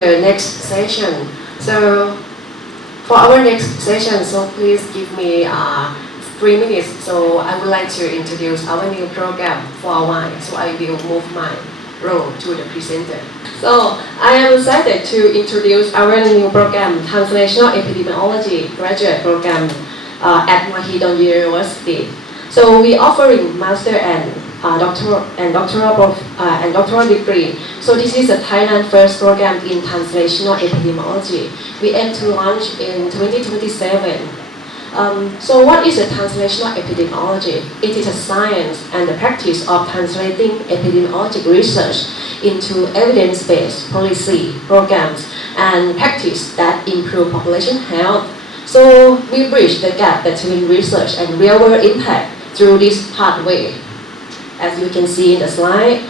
the next session. So for our next session, so please give me 3 minutes. So I would like to introduce our new program for a while. So I will move my role to the presenter. So I am excited to introduce our new program, Translational Epidemiology Graduate Program at Mahidol University. So we offering master and doctoral degree. So this is a Thailand first program in translational epidemiology. We aim to launch in 2027. So what is a translational epidemiology? It is a science and the practice of translating epidemiologic research into evidence-based policy, programs, and practice that improve population health. So we bridge the gap between research and real-world impact through this pathway, as you can see in the slide.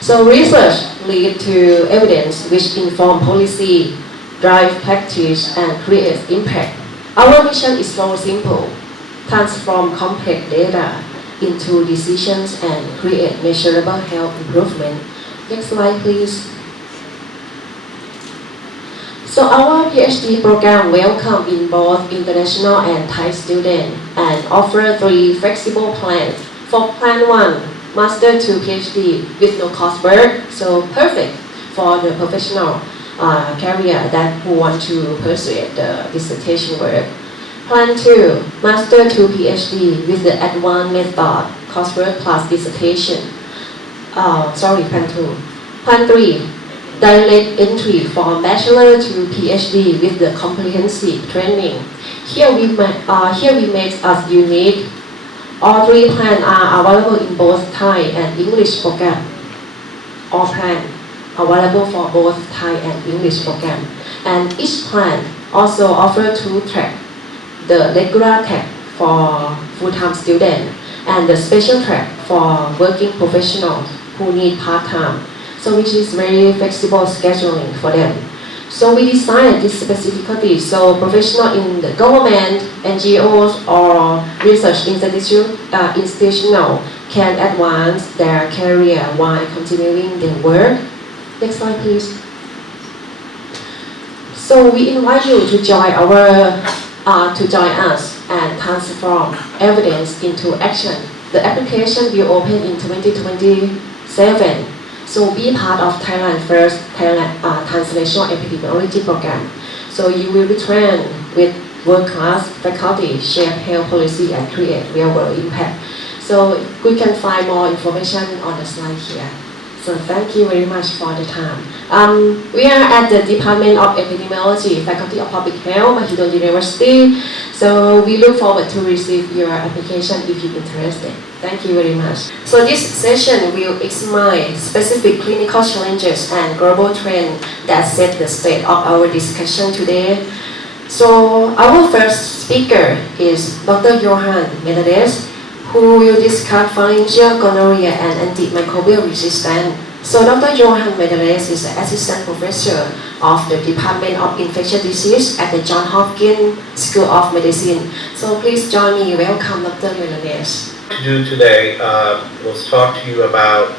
So research leads to evidence which inform policy, drive practice, and create impact. Our mission is so simple: transform complex data into decisions and create measurable health improvement. Next slide, please. So our PhD program welcome in both international and Thai students and offer 3 flexible plans. For plan 1, master to PhD with no coursework, so perfect for the professional career that who want to pursue the dissertation work. Plan 2, master to PhD with the advanced method, coursework plus dissertation. Plan 2. Plan 3, direct entry for bachelor to PhD with the comprehensive training. Here we make us unique. All 3 plans are available in both Thai and English program. All plans available for both Thai and English program. And each plan also offers 2 tracks: the regular track for full-time students and the special track for working professionals who need part-time. So which is very flexible scheduling for them. So we designed this specifically so professionals in the government, NGOs, or research institutional can advance their career while continuing their work. Next slide, please. So we invite you to join us and transform evidence into action. The application will open in 2027. So be part of Thailand first translational epidemiology program. So you will be trained with world-class faculty, shape health policy, and create real-world impact. So we can find more information on the slide here. So thank you very much for the time. We are at the Department of Epidemiology, Faculty of Public Health, Mahidol University. So we look forward to receive your application if you're interested. Thank you very much. So this session will examine specific clinical challenges and global trends that set the state of our discussion today. So our first speaker is Dr. Johan Menendez, who will discuss pharyngeal gonorrhea and antimicrobial resistance. So Dr. Johan Menendez is an assistant professor of the Department of Infectious Disease at the Johns Hopkins School of Medicine. So please join me. Welcome, Dr. Menendez. To do today, we'll talk to you about,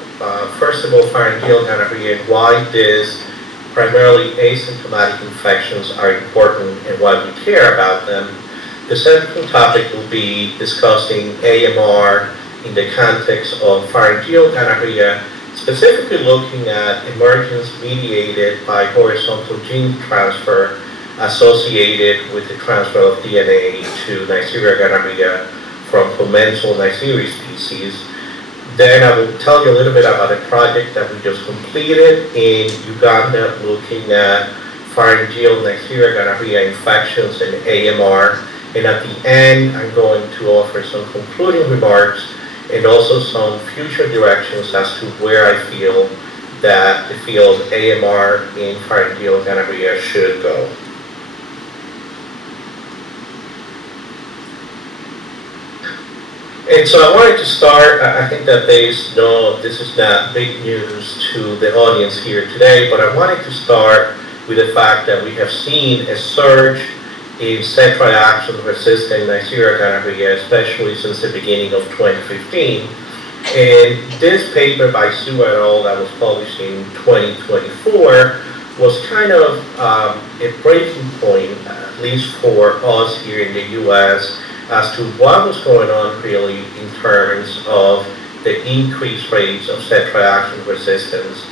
first of all, pharyngeal gonorrhea and why these primarily asymptomatic infections are important and why we care about them. The central topic will be discussing AMR in the context of pharyngeal gonorrhea, specifically looking at emergence mediated by horizontal gene transfer associated with the transfer of DNA to Neisseria gonorrhea from commensal Neisseria species. Then I will tell you a little bit about a project that we just completed in Uganda looking at pharyngeal Neisseria gonorrhea infections and AMR. And at the end, I'm going to offer some concluding remarks and also some future directions as to where I feel that the field AMR in pharyngeal gonorrhea should go. And so I wanted to start, I think that this is not big news to the audience here today, but I wanted to start with the fact that we have seen a surge in central action resistant Neisseria gonorrhea, especially since the beginning of 2015. And this paper by Su et al. That was published in 2024 was kind of a breaking point, at least for us here in the U.S., as to what was going on really in terms of the increased rates of ceftriaxone resistance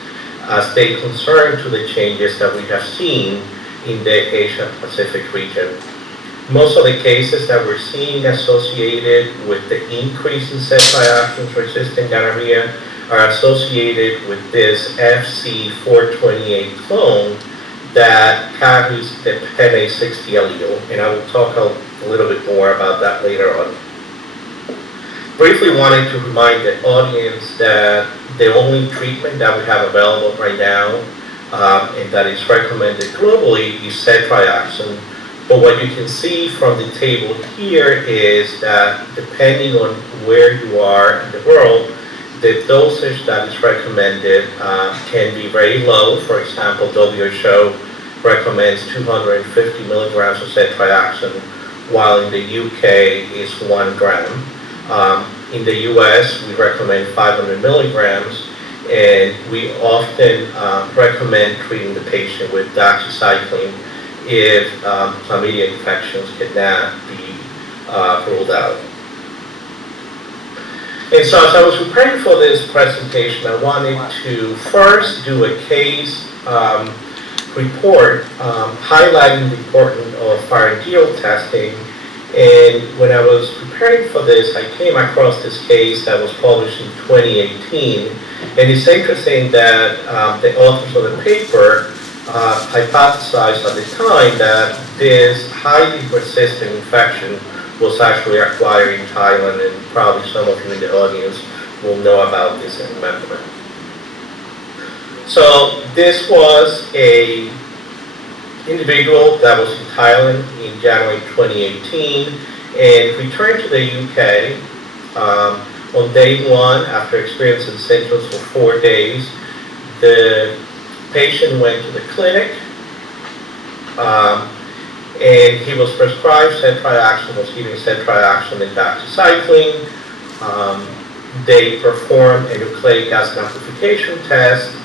as they concern to the changes that we have seen in the Asia-Pacific region. Most of the cases that we're seeing associated with the increase in ceftriaxone-resistant gonorrhea are associated with this FC428 clone that carries the PNA60 allele, and I will talk a little bit more about that later on. Briefly wanted to remind the audience that the only treatment that we have available right now and that is recommended globally is ceftriaxone. But what you can see from the table here is that depending on where you are in the world, the dosage that is recommended can be very low. For example, WHO recommends 250 milligrams of ceftriaxone, while in the UK is 1 gram. In the US, we recommend 500 milligrams, and we often recommend treating the patient with doxycycline if chlamydia infections cannot be ruled out. And so as I was preparing for this presentation, I wanted to first do a case report highlighting the importance of pharyngeal testing. And when I was preparing for this, I came across this case that was published in 2018. And it's interesting that the authors of the paper hypothesized at the time that this highly persistent infection was actually acquired in Thailand, and probably some of you in the audience will know about this and remember. So this was a individual that was in Thailand in January 2018 and returned to the UK on day 1 after experiencing symptoms for 4 days. The patient went to the clinic and he was prescribed ceftriaxone, was given ceftriaxone and doxycycline. They performed a nucleic acid amplification test,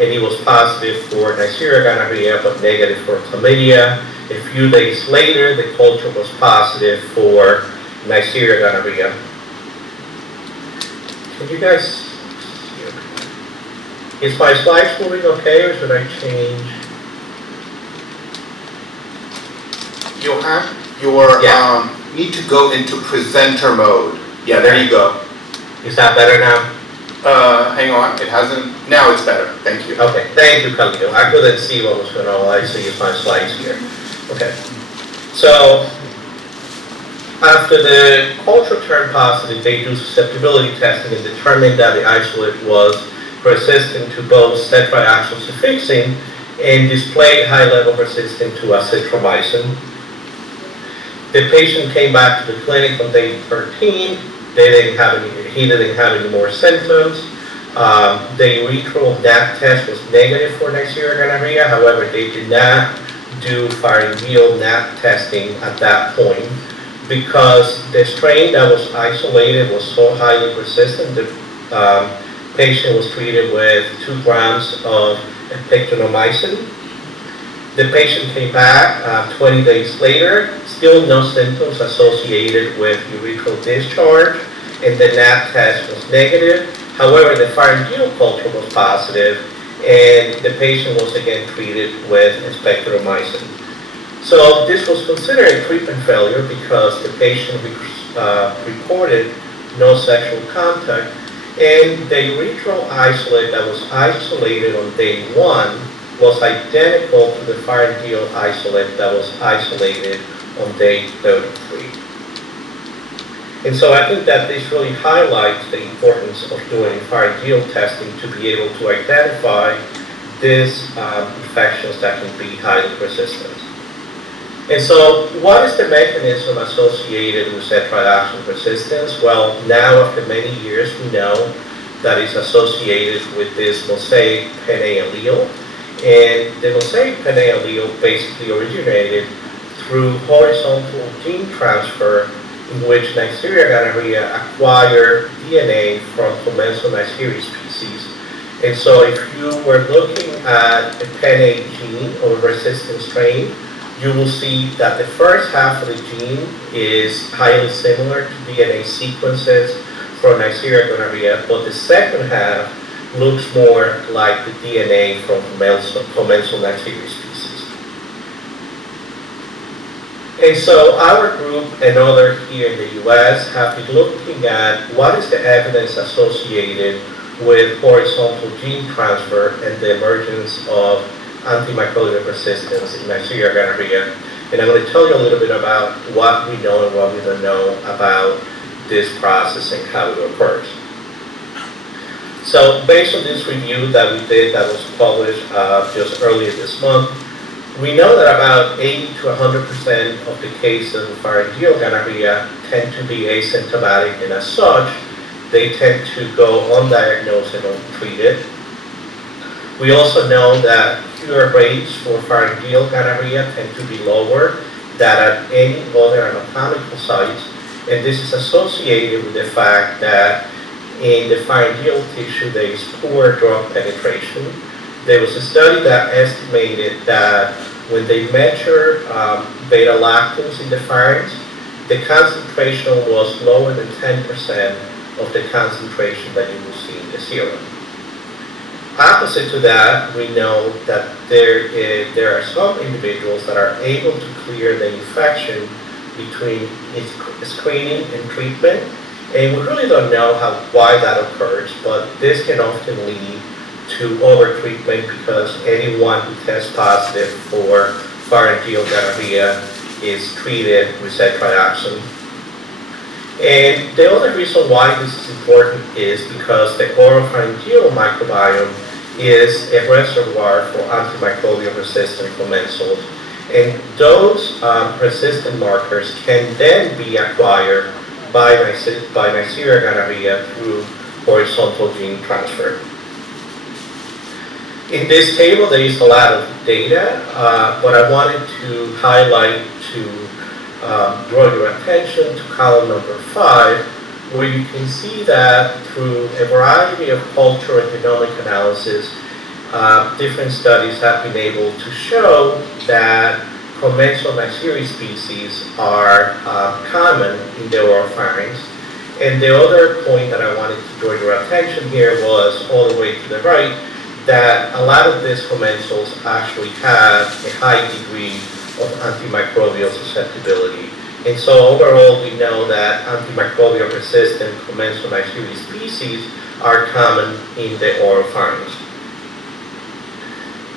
and he was positive for Neisseria gonorrhea but negative for chlamydia. A few days later, the culture was positive for Neisseria gonorrhea. Can you guys see? Is my slides moving okay, or should I change? Johan, you need to go into presenter mode. Yeah, there you go. Is that better now? Hang on, it hasn't, now it's better, thank you. Okay, thank you, Khalil. I couldn't see what was going on. All I see is my slides here. Okay, so after the culture turned positive, they do susceptibility testing and determined that the isolate was resistant to both ceftriaxone sulfixin and displayed high level resistance to azithromycin. The patient came back to the clinic on day 13. He didn't have any more symptoms. The urethral NAT test was negative for Neisseria gonorrhea. However, they did not do pharyngeal NAT testing at that point because the strain that was isolated was so highly persistent. The patient was treated with 2 grams of pectinomycin. The patient came back 20 days later, still no symptoms associated with urethral discharge, and the NAT test was negative. However, the pharyngeal culture was positive, and the patient was again treated with spectromycin. So this was considered a treatment failure because the patient reported no sexual contact, and the urethral isolate that was isolated on day 1 was identical to the pharyngeal isolate that was isolated on day 33. And so I think that this really highlights the importance of doing pharyngeal testing to be able to identify these infections that can be highly persistent. And so what is the mechanism associated with ceftriaxone resistance? Well, now after many years we know that it's associated with this mosaic PNA allele. And the mosaic PNA allele basically originated through horizontal gene transfer in which Neisseria gonorrhea acquired DNA from commensal Neisseria species. And so if you were looking at a PEN-A gene or resistant strain, you will see that the first half of the gene is highly similar to DNA sequences for Neisseria gonorrhea, but the second half looks more like the DNA from commensal Neisseria species. And so our group and others here in the US have been looking at what is the evidence associated with horizontal gene transfer and the emergence of antimicrobial resistance in Neisseria gonorrhea. And I'm going to tell you a little bit about what we know and what we don't know about this process and how it occurs. So based on this review that we did that was published just earlier this month, we know that about 80 to 100% of the cases of pharyngeal gonorrhea tend to be asymptomatic, and as such, they tend to go undiagnosed and untreated. We also know that cure rates for pharyngeal gonorrhea tend to be lower than at any other anatomical sites, and this is associated with the fact that in the pharyngeal tissue there is poor drug penetration. There was a study that estimated that when they measure beta-lactams in the pharynx, the concentration was lower than 10% of the concentration that you will see in the serum. Opposite to that, we know that there are some individuals that are able to clear the infection between screening and treatment, and we really don't know why that occurs, but this can often lead to overtreatment because anyone who tests positive for pharyngeal gonorrhea is treated with ceftriaxone. And the other reason why this is important is because the oropharyngeal microbiome is a reservoir for antimicrobial resistant commensals, and those resistant markers can then be acquired by Neisseria gonorrhea through horizontal gene transfer. In this table, there is a lot of data, but I wanted to highlight to draw your attention to column number 5, where you can see that through a variety of culture and genomic analysis, different studies have been able to show that commensal Neisseria species are common in the oropharynx. And the other point that I wanted to draw your attention here was all the way to the right, that a lot of these commensals actually have a high degree of antimicrobial susceptibility. And so overall, we know that antimicrobial resistant commensal Neisseria species are common in the oropharynx.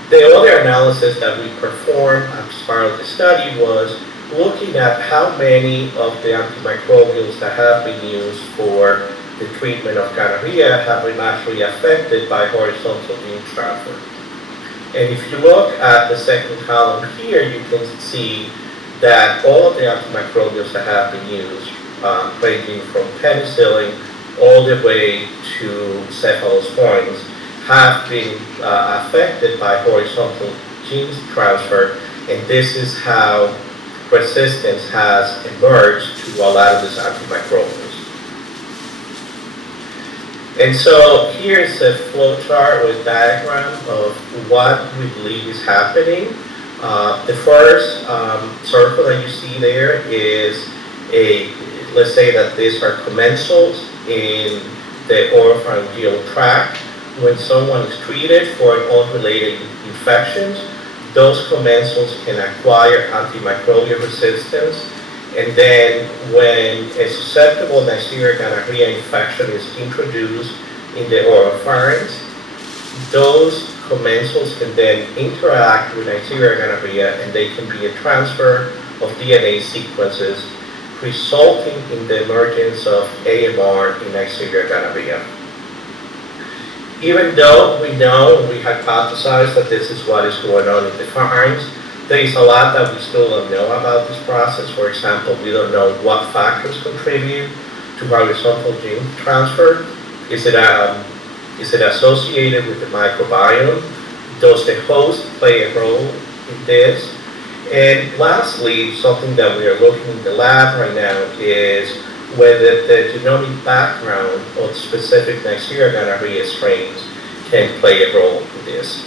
The other analysis that we performed as part of the study was looking at how many of the antimicrobials that have been used for the treatment of gonorrhea have been actually affected by horizontal gene transfer. And if you look at the second column here, you can see that all of the antimicrobials that have been used, ranging from penicillin all the way to cephalosporins, have been affected by horizontal gene transfer, and this is how resistance has emerged to a lot of these antimicrobials. And so here's a flow chart with a diagram of what we believe is happening. The first circle that you see there is let's say that these are commensals in the oropharyngeal tract. When someone is treated for an unrelated infections, those commensals can acquire antimicrobial resistance. And then when a susceptible Neisseria gonorrhea infection is introduced in the oropharynx, those commensals can then interact with Neisseria gonorrhea, and they can be a transfer of DNA sequences, resulting in the emergence of AMR in Neisseria gonorrhea. Even though we know, we hypothesize that this is what is going on in the pharynx, there is a lot that we still don't know about this process. For example, we don't know what factors contribute to horizontal gene transfer. Is it associated with the microbiome? Does the host play a role in this? And lastly, something that we are looking in the lab right now is whether the genomic background of specific Neisseria gonorrhea strains can play a role in this.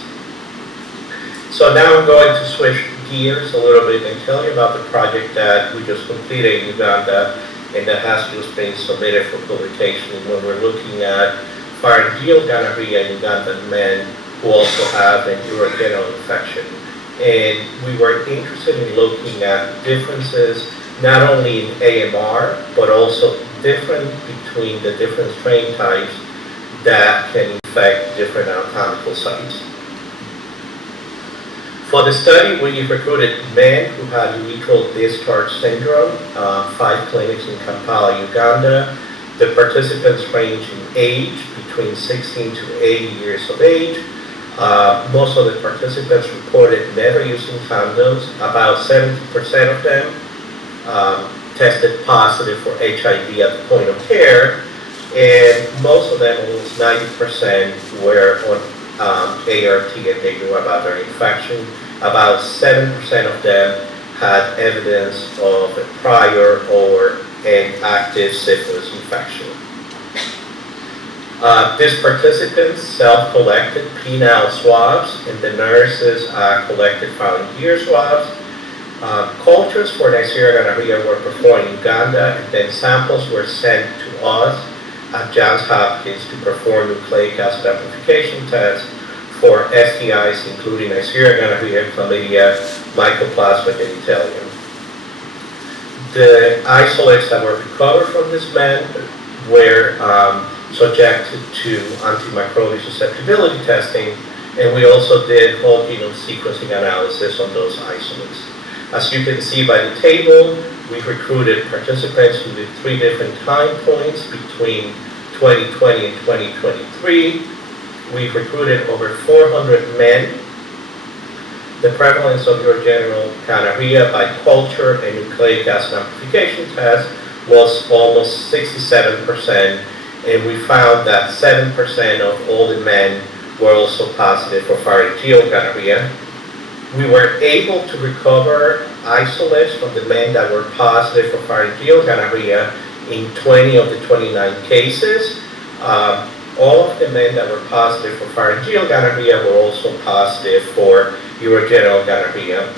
So now I'm going to switch gears a little bit and tell you about the project that we just completed in Uganda and that has just been submitted for publication when we're looking at pharyngeal gonorrhea in Ugandan men who also have an urogenital infection. And we were interested in looking at differences not only in AMR, but also different between the different strain types that can infect different anatomical sites. For the study, we recruited men who had urethral discharge syndrome, 5 clinics in Kampala, Uganda. The participants range in age between 16 to 80 years of age. Most of the participants reported never using condoms. About 70% of them tested positive for HIV at the point of care, and most of them, almost 90%, were on ART and they knew about their infection. About 7% of them had evidence of a prior or an active syphilis infection. These participants self-collected penile swabs, and the nurses collected pharyngeal swabs. Cultures for Neisseria gonorrhea were performed in Uganda, and then samples were sent to us at Johns Hopkins to perform nucleic acid amplification tests for STIs, including Neisseria gonorrhea, chlamydia, mycoplasma genitalium. The isolates that were recovered from this men were subjected to antimicrobial susceptibility testing, and we also did whole genome sequencing analysis on those isolates. As you can see by the table, we recruited participants who did 3 different time points between 2020 and 2023. We recruited over 400 men. The prevalence of urogenital gonorrhea by culture and nucleic acid amplification test was almost 67%, and we found that 7% of all the men were also positive for pharyngeal gonorrhea. We were able to recover isolates from the men that were positive for pharyngeal gonorrhea in 20 of the 29 cases. All of the men that were positive for pharyngeal gonorrhea were also positive for urogenital gonorrhea.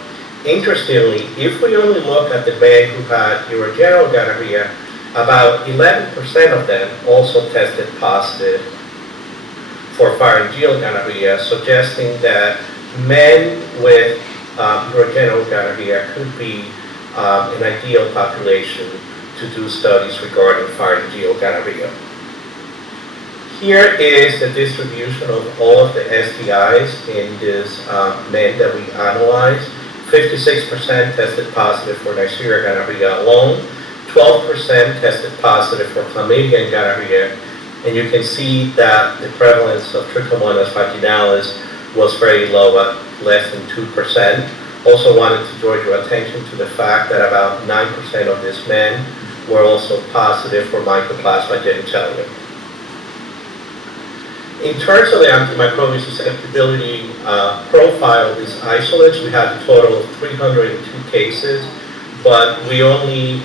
Interestingly, if we only look at the men who had urogenital gonorrhea, about 11% of them also tested positive for pharyngeal gonorrhea, suggesting that men with urogenital gonorrhea could be an ideal population to do studies regarding pharyngeal gonorrhea. Here is the distribution of all of the STIs in this men that we analyzed. 56% tested positive for Neisseria gonorrhea alone. 12% tested positive for chlamydia and gonorrhea. And you can see that the prevalence of Trichomonas vaginalis was very low at less than 2%. Also wanted to draw your attention to the fact that about 9% of these men were also positive for mycoplasma genitalium. In terms of the antimicrobial susceptibility profile of these isolates, we had a total of 302 cases, but we only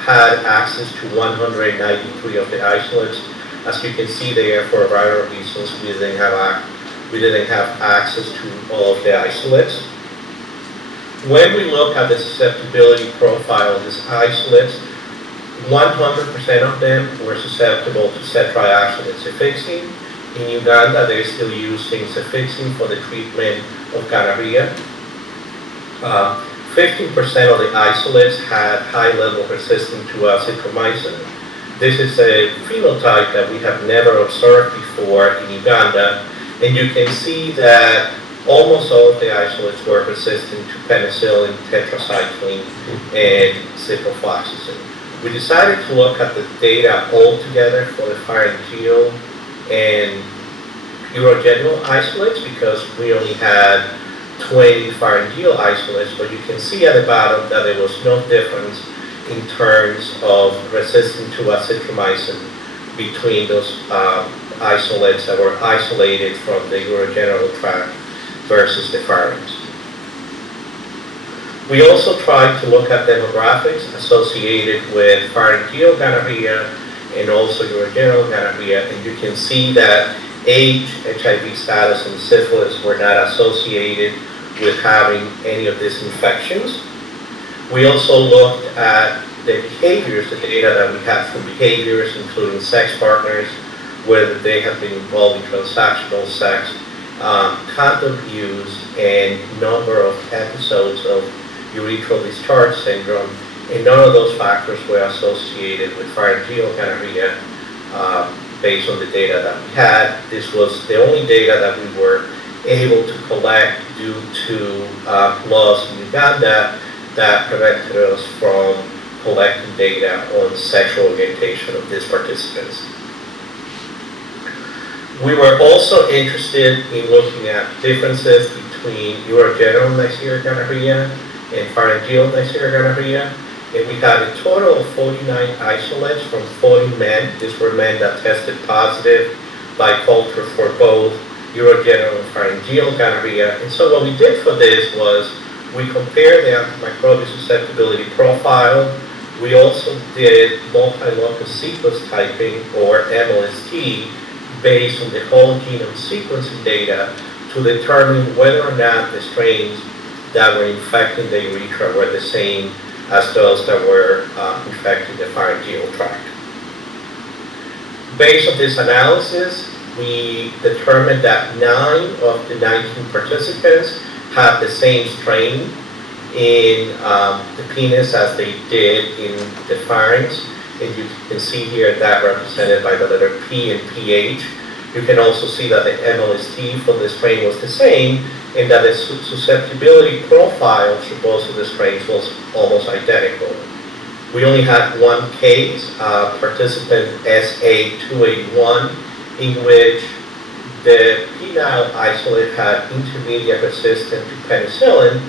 had access to 193 of the isolates. As you can see there, for a variety of reasons, we didn't have access to all of the isolates. When we look at the susceptibility profile of these isolates, 100% of them were susceptible to ceftriaxone and cefixime. In Uganda, they're still using cefixime for the treatment of gonorrhea. 15% of the isolates had high-level resistance to azithromycin. This is a phenotype that we have never observed before in Uganda, and you can see that almost all of the isolates were resistant to penicillin, tetracycline, and ciprofloxacin. We decided to look at the data altogether for the pharyngeal and urogenital isolates because we only had 20 pharyngeal isolates, but you can see at the bottom that there was no difference in terms of resistance to azithromycin between those isolates that were isolated from the urogenital tract versus the pharynx. We also tried to look at demographics associated with pharyngeal gonorrhea and also urogenital gonorrhea, and you can see that age, HIV status, and syphilis were not associated with having any of these infections. We also looked at the behaviors, the data that we have from behaviors, including sex partners, whether they have been involved in transactional sex, condom use, and number of episodes of urethral discharge syndrome, and none of those factors were associated with pharyngeal gonorrhea based on the data that we had. This was the only data that we were able to collect due to laws in Uganda that prevented us from collecting data on sexual orientation of these participants. We were also interested in looking at differences between urogenital Neisseria gonorrhea and pharyngeal Neisseria gonorrhea, and we had a total of 49 isolates from 40 men. These were men that tested positive by culture for both urogenital and pharyngeal gonorrhea. And so what we did for this was we compared the antimicrobial susceptibility profile. We also did multi-locus sequence typing, or MLST, based on the whole genome sequencing data to determine whether or not the strains that were infecting the urethra were the same as those that were infecting the pharyngeal tract. Based on this analysis, we determined that 9 of the 19 participants had the same strain in the penis as they did in the pharynx. And you can see here that represented by the letter P and PH. You can also see that the MLST for the strain was the same, and that the susceptibility profile for both of the strains was almost identical. We only had one case, participant SA281, in which the penile isolate had intermediate resistance to penicillin,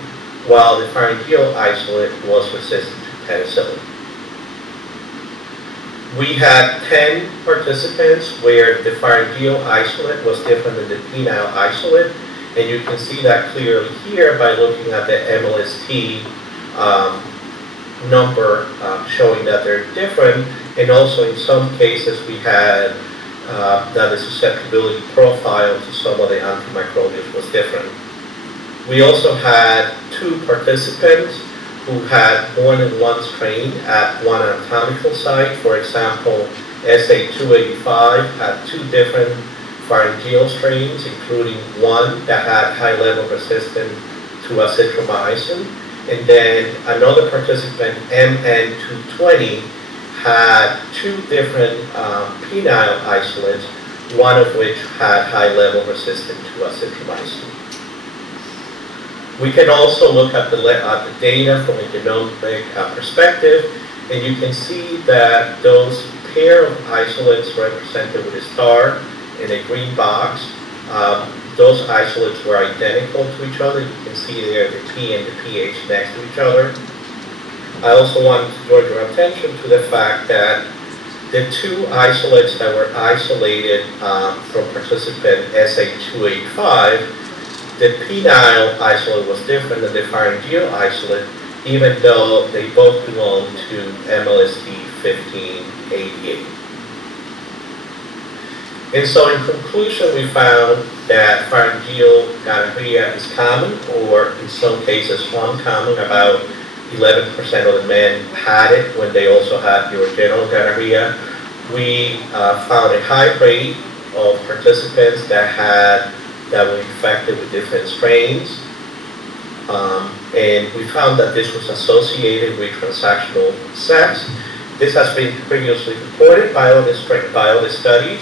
while the pharyngeal isolate was resistant to penicillin. We had 10 participants where the pharyngeal isolate was different than the penile isolate, and you can see that clearly here by looking at the MLST number showing that they're different, and also in some cases we had that the susceptibility profile to some of the antimicrobials was different. We also had 2 participants who had more than one strain at one anatomical site. For example, SA285 had 2 different pharyngeal strains, including one that had high level resistance to azithromycin. And then another participant, MN220, had 2 different penile isolates, one of which had high level resistance to azithromycin. We can also look at the data from a genomic perspective, and you can see that those pair of isolates represented with a star in a green box, those isolates were identical to each other. You can see there the P and the pH next to each other. I also want to draw your attention to the fact that the 2 isolates that were isolated from participant SA285, the penile isolate was different than the pharyngeal isolate, even though they both belong to MLSD 1588. And so in conclusion, we found that pharyngeal gonorrhea is common, or in some cases uncommon. About 11% of the men had it when they also had urogenital gonorrhea. We found a high rate of participants that were infected with different strains. And we found that this was associated with transactional sex. This has been previously reported by other studies,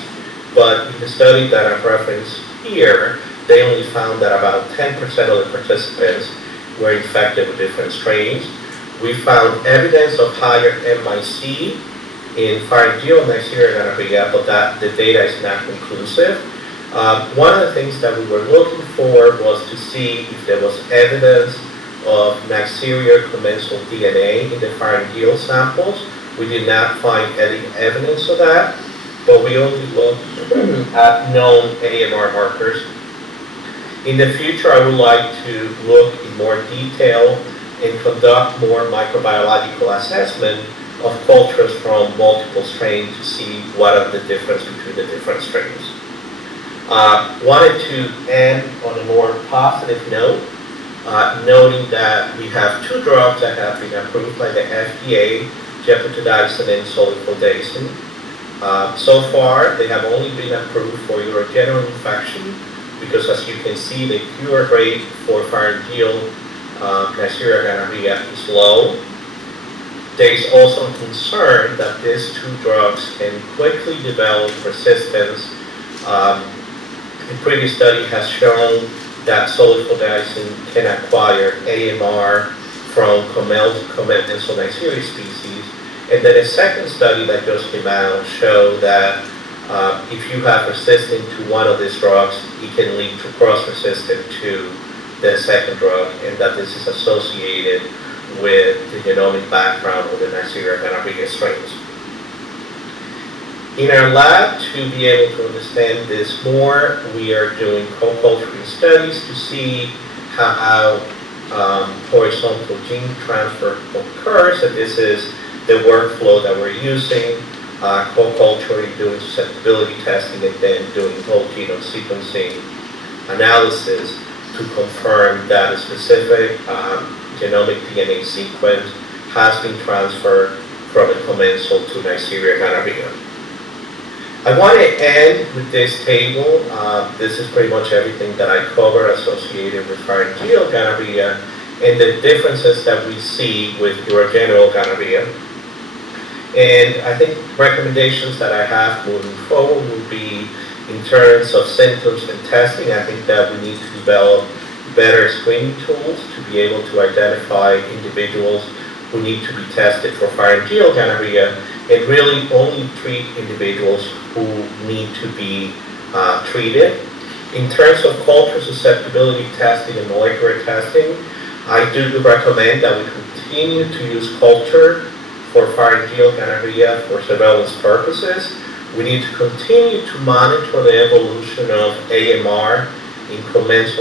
but in the study that I've referenced here, they only found that about 10% of the participants were infected with different strains. We found evidence of higher MIC in pharyngeal Neisseria gonorrhea, but that the data is not conclusive. One of the things that we were looking for was to see if there was evidence of Neisseria commensal DNA in the pharyngeal samples. We did not find any evidence of that, but we only looked at known AMR markers. In the future, I would like to look in more detail and conduct more microbiological assessment of cultures from multiple strains to see what are the difference between the different strains. Wanted to end on a more positive note, noting that we have two drugs that have been approved by the FDA, gepotidacin and sulfodacin. So far, they have only been approved for urogenital infection because, as you can see, the cure rate for pharyngeal Neisseria gonorrhea is low. There is also concern that these two drugs can quickly develop resistance. The previous study has shown that sulfodacin can acquire AMR from commensal Neisseria species. And then a second study that just came out showed that if you have resistance to one of these drugs, it can lead to cross-resistance to the second drug, and that this is associated with the genomic background of the Neisseria gonorrhea strains. In our lab, to be able to understand this more, we are doing co-culturing studies to see how horizontal gene transfer occurs, and this is the workflow that we're using, co-culturing, doing susceptibility testing, and then doing whole genome sequencing analysis to confirm that a specific genomic DNA sequence has been transferred from a commensal to Neisseria gonorrhea. I want to end with this table. This is pretty much everything that I cover associated with pharyngeal gonorrhea and the differences that we see with urogenital gonorrhea. And I think recommendations that I have moving forward will be in terms of symptoms and testing. I think that we need to develop better screening tools to be able to identify individuals who need to be tested for pharyngeal gonorrhea and really only treat individuals who need to be treated. In terms of culture susceptibility testing and molecular testing, I do recommend that we continue to use culture for pharyngeal gonorrhea for surveillance purposes. We need to continue to monitor the evolution of AMR in commensal